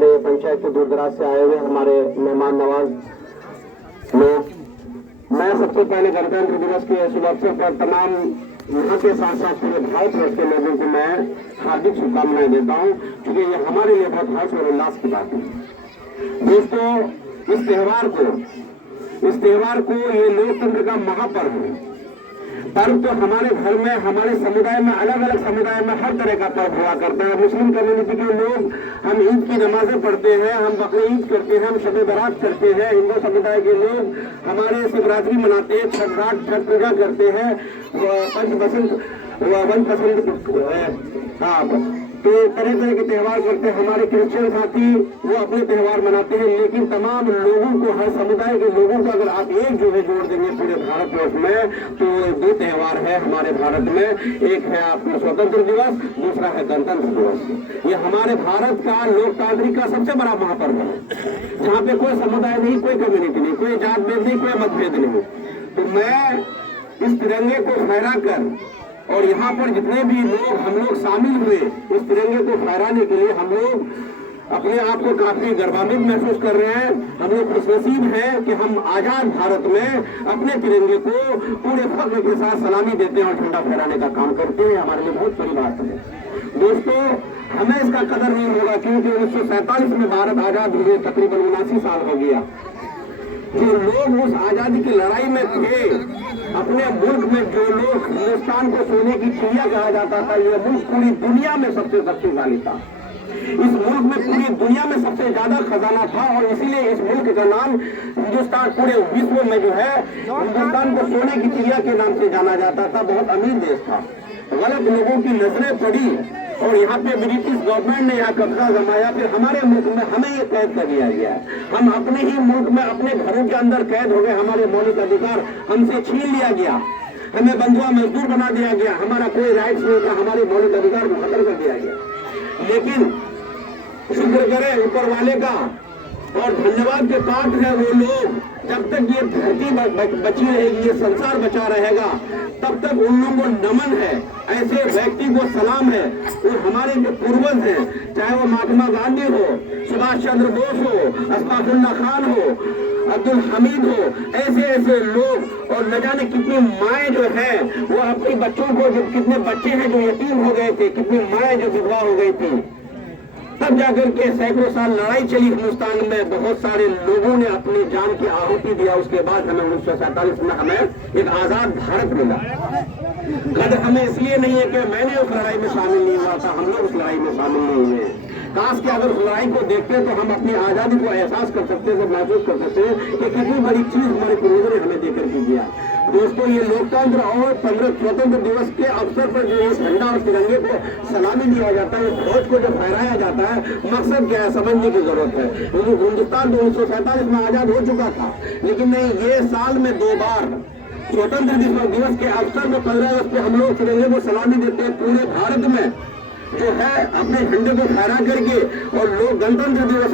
हमारे पंचायत के दूर दराज से आए हुए हमारे मेहमान नवाज लोग, मैं सबसे पहले गणतंत्र दिवस के शुभ अवसर पर तमाम यहाँ के साथ साथ पूरे भारतवर्ष के लोगों को मैं हार्दिक शुभकामनाएं देता हूँ, क्योंकि ये हमारे लिए बहुत हर्ष और उल्लास की बात है। दोस्तों, इस त्योहार को ये लोकतंत्र का महापर्व है। पर्व तो हमारे घर में, हमारे समुदाय में, अलग अलग समुदाय में हर तरह का पर्व हुआ करता है। मुस्लिम कम्युनिटी के लोग हम ईद की नमाजें पढ़ते हैं, हम बकरीद ईद करते हैं, हम शब बारात करते हैं। हिंदू समुदाय के लोग हमारे शिवरात्रि मनाते हैं, छठ पूजा करते हैं, तो तरह तरह के त्यौहार करते हैं। हमारे क्रिश्चियन साथी वो अपने त्यौहार मनाते हैं, लेकिन तमाम लोगों को, हर समुदाय के लोगों को अगर आप एक जो है जोड़ देंगे पूरे भारतवर्ष में, तो दो त्यौहार है हमारे भारत में। एक है आपका स्वतंत्र दिवस, दूसरा है गणतंत्र दिवस। ये हमारे भारत का लोकतांत्रिक का सबसे बड़ा महापर्व है, जहाँ पे कोई समुदाय नहीं, कोई कम्युनिटी नहीं, कोई जात भेद नहीं, कोई मतभेद नहीं। तो मैं इस तिरंगे को फहरा कर, और यहाँ पर जितने भी लोग हम लोग शामिल हुए इस तिरंगे को फहराने के लिए, हम लोग अपने आप को काफी गर्वान्वित महसूस कर रहे हैं। हम लोग खुशनसीब हैं कि हम आजाद भारत में अपने तिरंगे को पूरे फख्र के साथ सलामी देते हैं और झंडा फहराने का काम करते हैं। हमारे लिए बहुत बड़ी बात है। दोस्तों, हमें इसका कदर नहीं होगा, क्योंकि 1947 में भारत आजाद हुए, तकरीबन 79 साल हो गया। जो लोग उस आजादी की लड़ाई में थे, अपने मुल्क में जो लोग, हिंदुस्तान को सोने की चिड़िया कहा जाता था, यह मुल्क पूरी दुनिया में सबसे शक्तिशाली था। इस मुल्क में पूरी दुनिया में सबसे ज्यादा खजाना था, और इसीलिए इस मुल्क का नाम हिंदुस्तान पूरे विश्व में जो है हिंदुस्तान को सोने की चिड़िया के नाम से जाना जाता था। बहुत अमीर देश था। गलत लोगों की नजरें पड़ी और यहाँ पे ब्रिटिश गवर्नमेंट ने यहाँ कब्जा जमाया, फिर हमारे मुल्क में हमें ये कैद कर दिया गया है। हम अपने ही मुल्क में, अपने घरों के अंदर कैद हो गए। हमारे मौलिक अधिकार हमसे छीन लिया गया, हमें बंधुआ मजदूर बना दिया गया, हमारा कोई राइट्स नहीं था, हमारे मौलिक अधिकार को खत्म कर दिया गया। लेकिन शुक्र करें ऊपर वाले का और धन्यवाद के पात्र है वो लोग, जब तक ये धरती बची रहेगी, ये संसार बचा रहेगा, तब तक उन लोगों को नमन है, ऐसे व्यक्ति को सलाम है। वो हमारे जो पूर्वज हैं, चाहे वो महात्मा गांधी हो, सुभाष चंद्र बोस हो, अशफाकुल्लाह खान हो, अब्दुल हमीद हो, ऐसे ऐसे लोग। और न जाने कितनी माएँ जो है वो अपने बच्चों को, जो कितने बच्चे हैं जो यतीम हो गए थे, कितनी माएँ जो विधवा हो गई थी, तब जाकर के सैकड़ों साल लड़ाई चली हिंदुस्तान में, बहुत सारे लोगों ने अपनी जान की आहुति दिया। उसके बाद हमें 1947 में हमें एक आजाद भारत मिला। कदर हमें इसलिए नहीं है कि मैंने उस लड़ाई में शामिल नहीं हुआ था, हम लोग उस लड़ाई में शामिल नहीं हुए। काश कि अगर उस लड़ाई को देखते तो हम अपनी आजादी को एहसास कर सकते थे, महसूस कर सकते कि कितनी बड़ी चीज हमारे पूर्वजों ने हमें देकर के दिया। दोस्तों, ये लोकतंत्र और स्वतंत्र दिवस के अवसर पर जो ये झंडा और तिरंगे को सलामी दिया जाता है, ध्वज को जब फहराया जाता है, मकसद क्या है समझने की जरूरत है। हिंदुस्तान तो 1947 में आजाद हो चुका था, लेकिन नहीं, ये साल में 2 बार स्वतंत्र दिवस के अवसर में 15 अगस्त पे हम लोग तिरंगे को सलामी देते हैं। पूरे भारत में जो है अपने झंडे को फहरा करके, और लोग गणतंत्र दिवस